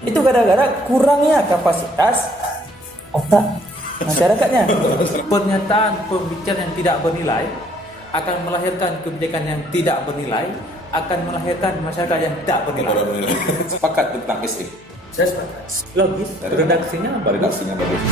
Itu gara-gara kurangnya kapasitas otak masyarakatnya. Pernyataan pembicaraan yang tidak bernilai akan melahirkan kebijakan yang tidak bernilai, akan melahirkan masyarakat yang tidak bernilai. Sepakat tentang SE. Saya sepakat. Logis. Redaksinya bagus. Redaksinya bagus.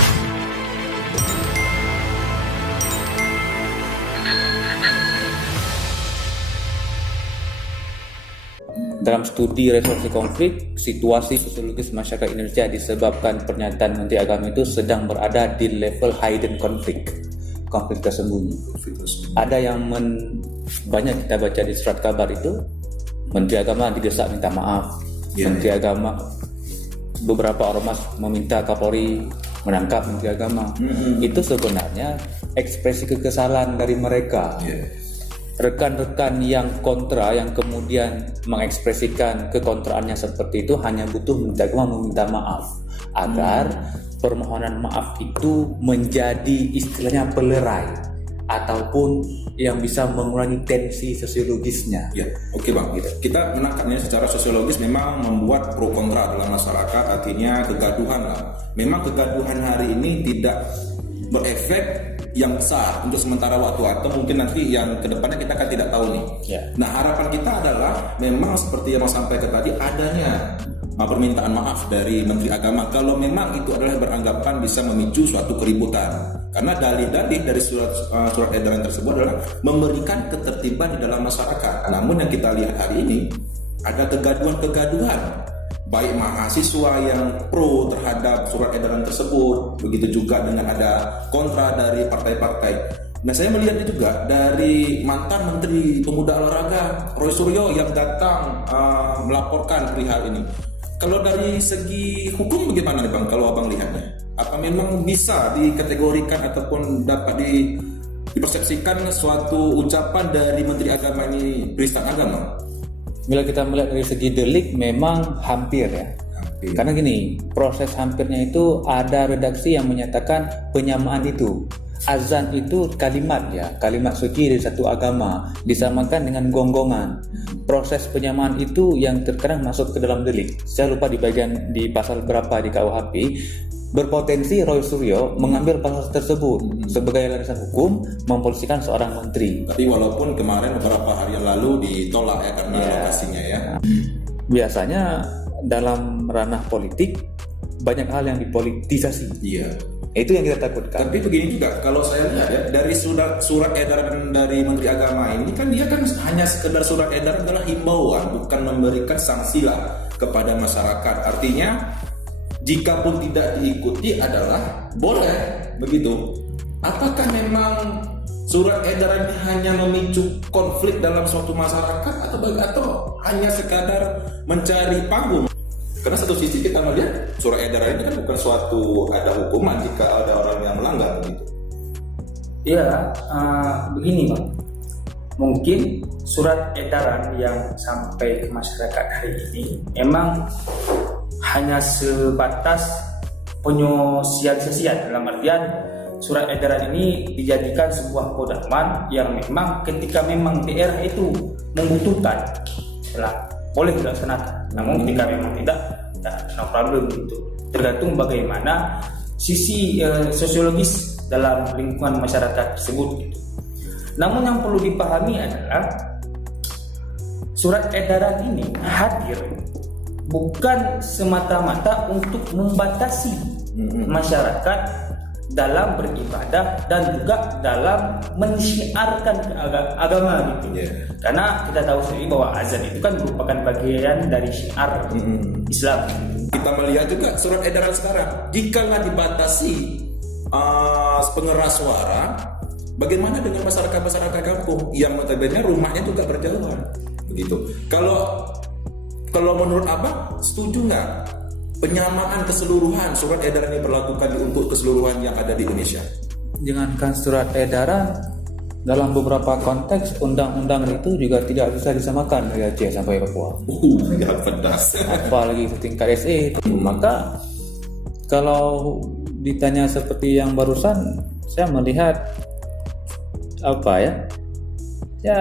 Dalam studi resolusi konflik, situasi sosiologis masyarakat Indonesia disebabkan pernyataan Menteri Agama itu sedang berada di level hidden conflict, konflik tersembunyi. Ada yang banyak kita baca di surat kabar itu, Menteri Agama didesak minta maaf, Menteri Agama, beberapa ormas meminta Kapolri menangkap Menteri Agama. Itu sebenarnya ekspresi kekesalan dari mereka. Rekan-rekan yang kontra, yang kemudian mengekspresikan kekontraannya seperti itu, hanya butuh Menteri Agama meminta maaf agar permohonan maaf itu menjadi istilahnya pelerai ataupun yang bisa mengurangi tensi sosiologisnya. Ya, oke Bang. Kita menangkapnya secara sosiologis memang membuat pro kontra dalam masyarakat, artinya kegaduhan lah. Memang kegaduhan hari ini tidak berefek yang besar untuk sementara waktu, atau mungkin nanti yang kedepannya kita kan tidak tahu nih. Nah, harapan kita adalah memang seperti yang Mas sampaikan tadi, adanya permintaan maaf dari Menteri Agama kalau memang itu adalah beranggapan bisa memicu suatu keributan. Karena dalih-dalih dari surat edaran tersebut adalah memberikan ketertiban di dalam masyarakat. Namun yang kita lihat hari ini ada kegaduhan-kegaduhan, baik mahasiswa yang pro terhadap surat edaran tersebut, begitu juga dengan ada kontra dari partai-partai. Nah, saya melihatnya juga dari mantan Menteri Pemuda Olahraga Roy Suryo yang datang melaporkan perihal ini. Kalau dari segi hukum bagaimana nih Bang, kalau Abang lihatnya? Apa memang bisa dikategorikan ataupun dapat dipersepsikan suatu ucapan dari Menteri Agama ini penistaan agama? Bila kita melihat dari segi delik, memang hampir ya. Karena gini, proses hampirnya itu ada redaksi yang menyatakan penyamaan itu. Azan itu kalimat ya, kalimat suci dari satu agama, disamakan dengan gonggongan. Proses penyamaan itu yang terkadang masuk ke dalam delik. Saya lupa di pasal berapa di KUHP, berpotensi Roy Suryo mengambil pasal tersebut sebagai landasan hukum mempolisikan seorang menteri. Tapi walaupun kemarin beberapa hari yang lalu ditolak ya karena lokasinya ya. Biasanya dalam ranah politik banyak hal yang dipolitisasi. Iya. Itu yang kita takutkan. Tapi begini juga, kalau saya lihat ya, dari surat edaran dari Menteri Agama ini kan dia kan hanya sekedar surat edaran adalah himbauan, bukan memberikan sanksi lah kepada masyarakat. Artinya jika pun tidak diikuti adalah boleh begitu. Apakah memang surat edaran ini hanya memicu konflik dalam suatu masyarakat atau hanya sekadar mencari panggung? Karena satu sisi kita melihat surat edaran ini kan bukan suatu ada hukuman jika ada orang yang melanggar begitu. Ya, begini Bang. Mungkin surat edaran yang sampai ke masyarakat hari ini memang hanya sebatas penyosialisasian, dalam artian surat edaran ini dijadikan sebuah pedoman yang memang ketika memang daerah itu membutuhkan boleh dilaksanakan. Namun ketika memang tidak, no problem gitu. Tergantung bagaimana sisi sosiologis dalam lingkungan masyarakat tersebut gitu. Namun yang perlu dipahami adalah surat edaran ini hadir bukan semata-mata untuk membatasi masyarakat dalam beribadah dan juga dalam mensyiarkan agama gitu. Karena kita tahu sendiri bahwa azan itu kan merupakan bagian dari syiar Islam. Kita melihat juga surat edaran sekarang, jika nggak dibatasi pengeras suara, bagaimana dengan masyarakat kampung yang notabene rumahnya juga berjauhan begitu? Kalau menurut Abang, setuju nggak penyamaan keseluruhan surat edaran ini berlakukan untuk keseluruhan yang ada di Indonesia? Jangankan surat edaran, dalam beberapa konteks undang-undang itu juga tidak bisa disamakan dari Aceh sampai Papua. Ya pedas. Apalagi setingkat SE. Maka kalau ditanya seperti yang barusan, saya melihat ya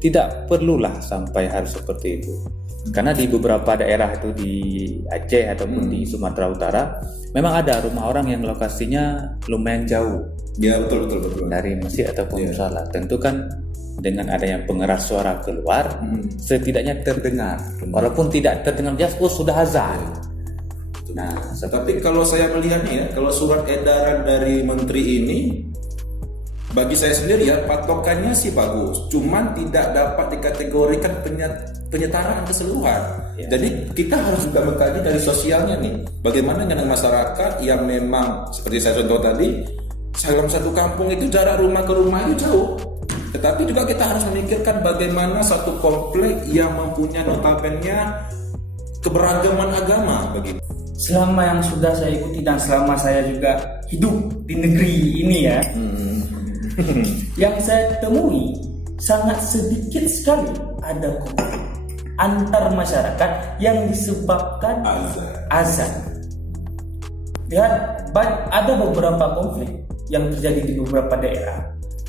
tidak perlulah sampai harus seperti itu. Karena di beberapa daerah itu di Aceh ataupun di Sumatera Utara memang ada rumah orang yang lokasinya lumayan jauh Ya betul. dari masjid ataupun musola. Tentu kan dengan adanya pengeras suara keluar, setidaknya terdengar. Walaupun tidak terdengar jelas, sudah azan. Nah, Tapi kalau saya melihatnya ya, kalau surat edaran dari menteri ini, bagi saya sendiri ya, patokannya sih bagus, cuman tidak dapat dikategorikan penyetaraan keseluruhan. Jadi kita harus juga mengkaji dari sosialnya nih, bagaimana dengan masyarakat yang memang seperti saya contoh tadi, dalam satu kampung itu jarak rumah ke rumah itu jauh. Tetapi juga kita harus memikirkan bagaimana satu komplek yang mempunyai notabene keberagaman agama begitu. Selama yang sudah saya ikuti dan selama saya juga hidup di negeri ini ya, yang saya temui sangat sedikit sekali ada konflik antar masyarakat yang disebabkan azan. Dan ada beberapa konflik yang terjadi di beberapa daerah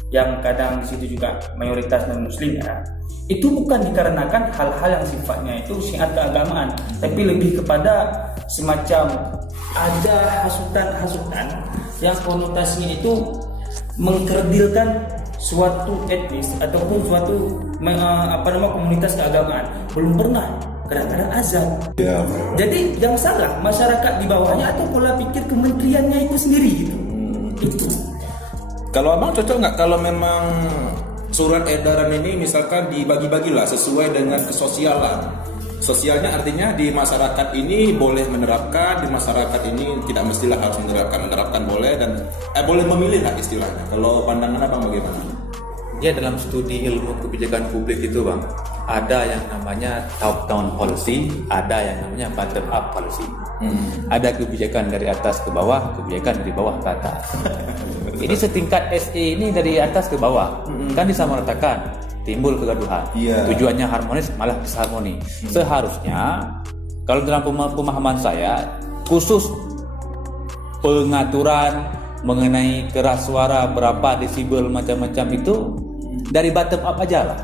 yang kadang di situ juga mayoritas non muslim ya. Itu bukan dikarenakan hal-hal yang sifatnya itu syiar keagamaan, tapi lebih kepada semacam ada hasutan-hasutan yang konotasinya itu mengkerdilkan suatu etnis ataupun suatu komunitas keagamaan. Belum pernah kadang-kadang azan. Jadi yang salah masyarakat di bawahnya atau pola pikir kementeriannya itu sendiri gitu. Itu. Kalau abang cocok nggak kalau memang surat edaran ini misalkan dibagi-bagilah sesuai dengan kesosialan. Sosialnya artinya di masyarakat ini boleh menerapkan, di masyarakat ini tidak mestilah harus menerapkan boleh dan boleh memilih lah istilahnya. Kalau pandangan abang bagaimana? ya dalam studi ilmu kebijakan publik itu bang, ada yang namanya top-down policy, ada yang namanya bottom-up policy. Ada kebijakan dari atas ke bawah, kebijakan dari bawah ke atas. Ini setingkat SE ini dari atas ke bawah, kan disamaratakan, timbul kegaduhan. Tujuannya harmonis malah disharmoni. Seharusnya kalau dalam pemahaman saya, khusus pengaturan mengenai keras suara berapa desibel macam-macam itu dari bottom up aja lah,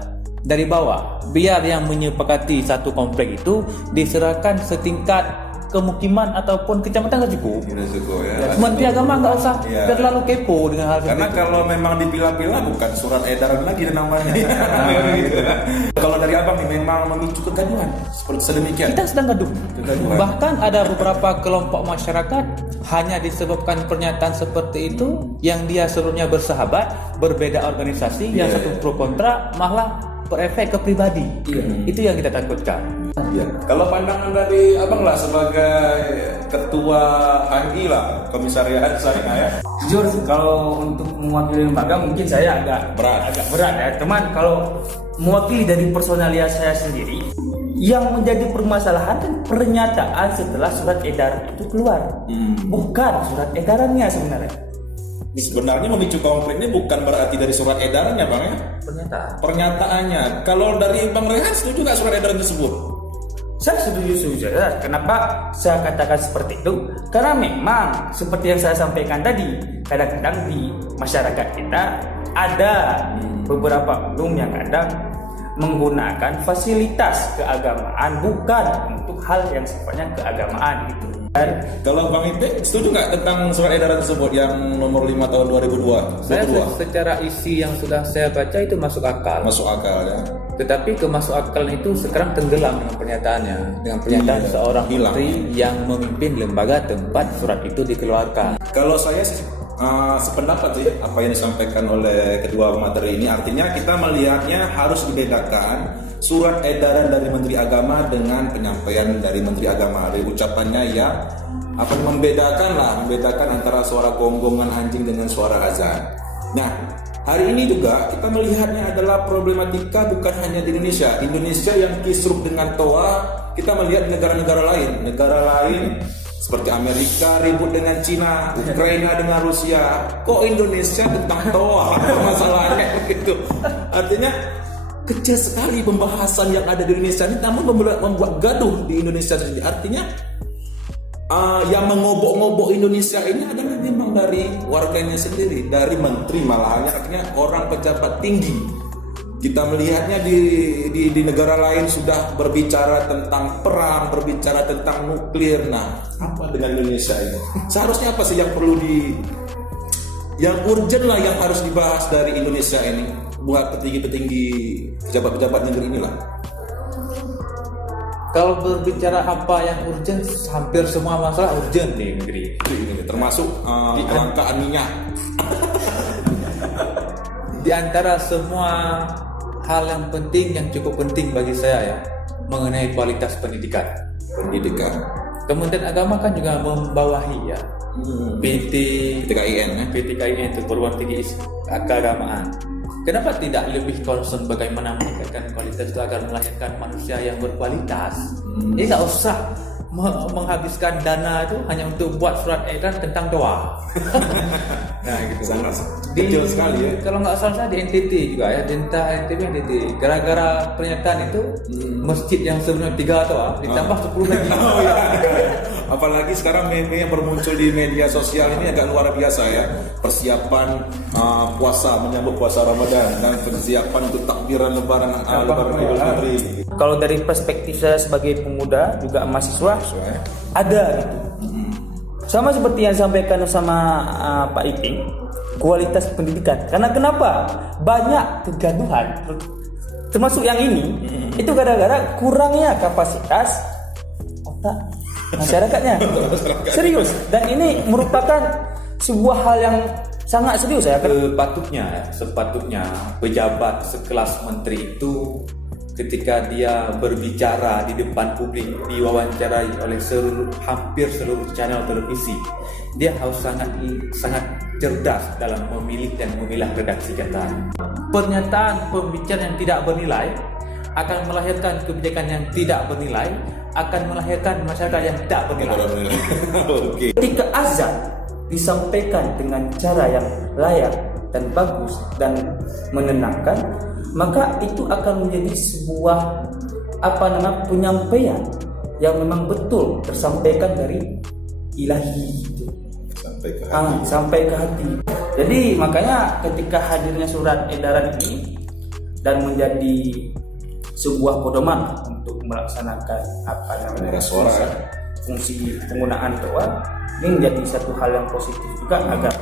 dari bawah, biar yang menyepakati satu komplek itu diserahkan setingkat kemukiman ataupun kecamatan nggak cukup. Menteri Agama nggak usah terlalu kepo dengan hal karena itu. kalau memang dipilah-pilah bukan surat edaran lagi namanya. Kalau dari abang nih memang memicu kegaduhan seperti sedemikian. Kita sedang gaduh. Bahkan ada beberapa kelompok masyarakat hanya disebabkan pernyataan seperti itu yang dia seluruhnya bersahabat, berbeda organisasi, yang satu pro kontra malah berefek ke pribadi. Itu yang kita takutkan. Kalau pandangan dari abang lah sebagai ketua HMI lah, komisariat saya ya. Jujur kalau untuk mewakili lembaga mungkin saya agak berat ya. Teman kalau mewakili dari personalia saya sendiri, yang menjadi permasalahan kan pernyataan setelah surat edaran itu keluar, bukan surat edarannya sebenarnya. Sebenarnya memicu konflik ini bukan berarti dari surat edarannya bang ya, pernyataannya. Kalau dari Bang Rehan setuju nggak surat edaran tersebut? Saya setuju saja. Kenapa saya katakan seperti itu? Karena memang seperti yang saya sampaikan tadi, kadang-kadang di masyarakat kita ada beberapa oknum yang kadang menggunakan fasilitas keagamaan bukan untuk hal yang sifatnya keagamaan gitu. Kalau Bang Ipek setuju nggak tentang surat edaran tersebut yang nomor 5 tahun 2002? Saya secara isi yang sudah saya baca itu masuk akal. Masuk akal ya. Tetapi kemasuk akal itu sekarang tenggelam dengan pernyataannya, dengan pernyataan seorang menteri yang memimpin lembaga tempat surat itu dikeluarkan. Kalau saya sependapat sih apa yang disampaikan oleh kedua materi ini, artinya kita melihatnya harus dibedakan surat edaran dari Menteri Agama dengan penyampaian dari Menteri Agama. Dari ucapannya ya membedakan antara suara gonggongan anjing dengan suara azan. Nah, hari ini juga kita melihatnya adalah problematika bukan hanya di Indonesia. Indonesia yang kisruh dengan TOA, kita melihat negara-negara lain seperti Amerika ribut dengan Cina, Ukraina dengan Rusia. Kok Indonesia tentang TOA masalahnya begitu? Artinya kecil sekali pembahasan yang ada di Indonesia ini, namun membuat gaduh di Indonesia sendiri. Artinya yang mengobok-ngobok Indonesia ini adalah memang dari warganya sendiri, dari menteri malahannya, artinya orang pejabat tinggi Kita melihatnya di negara lain sudah berbicara tentang perang, berbicara tentang nuklir. Nah, apa dengan Indonesia ini? Seharusnya apa sih yang perlu yang urgent lah yang harus dibahas dari Indonesia ini buat petinggi-petinggi pejabat-pejabat negeri inilah. Kalau berbicara apa yang urgent, hampir semua masalah urgent di negeri Ini termasuk kelangkaan minyak. Di antara semua hal yang penting, yang cukup penting bagi saya ya, mengenai kualitas pendidikan. Kementerian Agama kan juga membawahi ya PTKIN ya. PTKIN itu Perguruan Tinggi Keagamaan. Kenapa tidak lebih concern bagaimana meningkatkan kualitas itu agar melahirkan manusia yang berkualitas? Ini nggak usah menghabiskan dana itu hanya untuk buat surat edaran tentang doa. Nah gitu. Sangat kecil sekali ya. Kalau nggak salah di NTT juga ya, NTT. Gara-gara pernyataan itu masjid yang sebelumnya 3 toa ditambah 10 lagi. Oh iya. Apalagi sekarang meme yang bermuncul di media sosial ini agak luar biasa ya. Persiapan puasa, menyambut puasa Ramadan dan persiapan untuk takbiran lebaran Idul Fitri. Kalau dari perspektif saya sebagai pemuda juga mahasiswa ada gitu. Sama seperti yang disampaikan sama Pak Iping, kualitas pendidikan. Karena kenapa? Banyak kegaduhan, termasuk yang ini, itu gara-gara kurangnya kapasitas otak masyarakatnya. Serius. Dan ini merupakan sebuah hal yang sangat serius ya. Sepatutnya pejabat sekelas menteri itu ketika dia berbicara di depan publik, diwawancarai oleh hampir seluruh channel televisi, dia harus sangat cerdas dalam memilih dan memilah redaksi kata. Pernyataan pembicaraan yang tidak bernilai akan melahirkan kebijakan yang tidak bernilai, akan melahirkan masyarakat yang tidak bernilai. Ketika azan disampaikan dengan cara yang layak dan bagus dan menenangkan, maka itu akan menjadi sebuah penyampaian yang memang betul tersampaikan dari ilahi itu. Sampai ke hati. Jadi makanya ketika hadirnya surat edaran ini dan menjadi sebuah pedoman untuk melaksanakan fungsi penggunaan doa, ini menjadi satu hal yang positif juga agar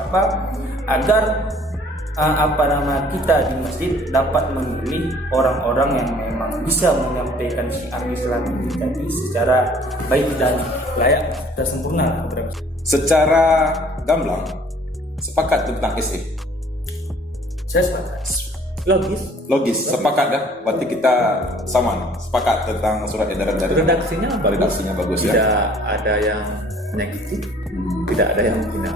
kita di masjid dapat memilih orang-orang yang memang bisa menyampaikan syiar Islam ini tadi secara baik dan layak dan sempurna. Secara gamblang, sepakat tentang SE? Saya sepakat. Logis, sepakat dah. Berarti kita sama, sepakat tentang surat edaran tadi. Redaksinya bagus ya. Tidak ada yang menyakiti, tidak ada yang menghina.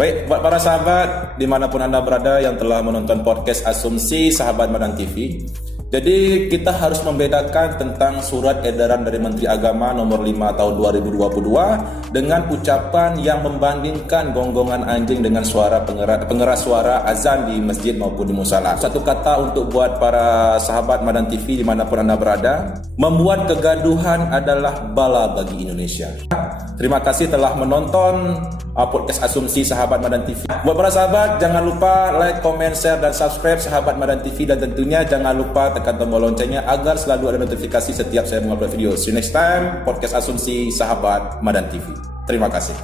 Baik, buat para sahabat dimanapun Anda berada yang telah menonton podcast Asumsi Sahabat Madan TV. Jadi kita harus membedakan tentang surat edaran dari Menteri Agama nomor 5 tahun 2022 dengan ucapan yang membandingkan gonggongan anjing dengan suara pengeras suara azan di masjid maupun di musala. Satu kata untuk buat para sahabat Madan TV dimanapun Anda berada, membuat kegaduhan adalah bala bagi Indonesia. Terima kasih telah menonton podcast Asumsi Sahabat Madan TV. Buat para sahabat, jangan lupa like, comment, share, dan subscribe Sahabat Madan TV. Dan tentunya jangan lupa tekan tombol loncengnya agar selalu ada notifikasi setiap saya mengupload video. See you next time, podcast Asumsi Sahabat Madan TV. Terima kasih.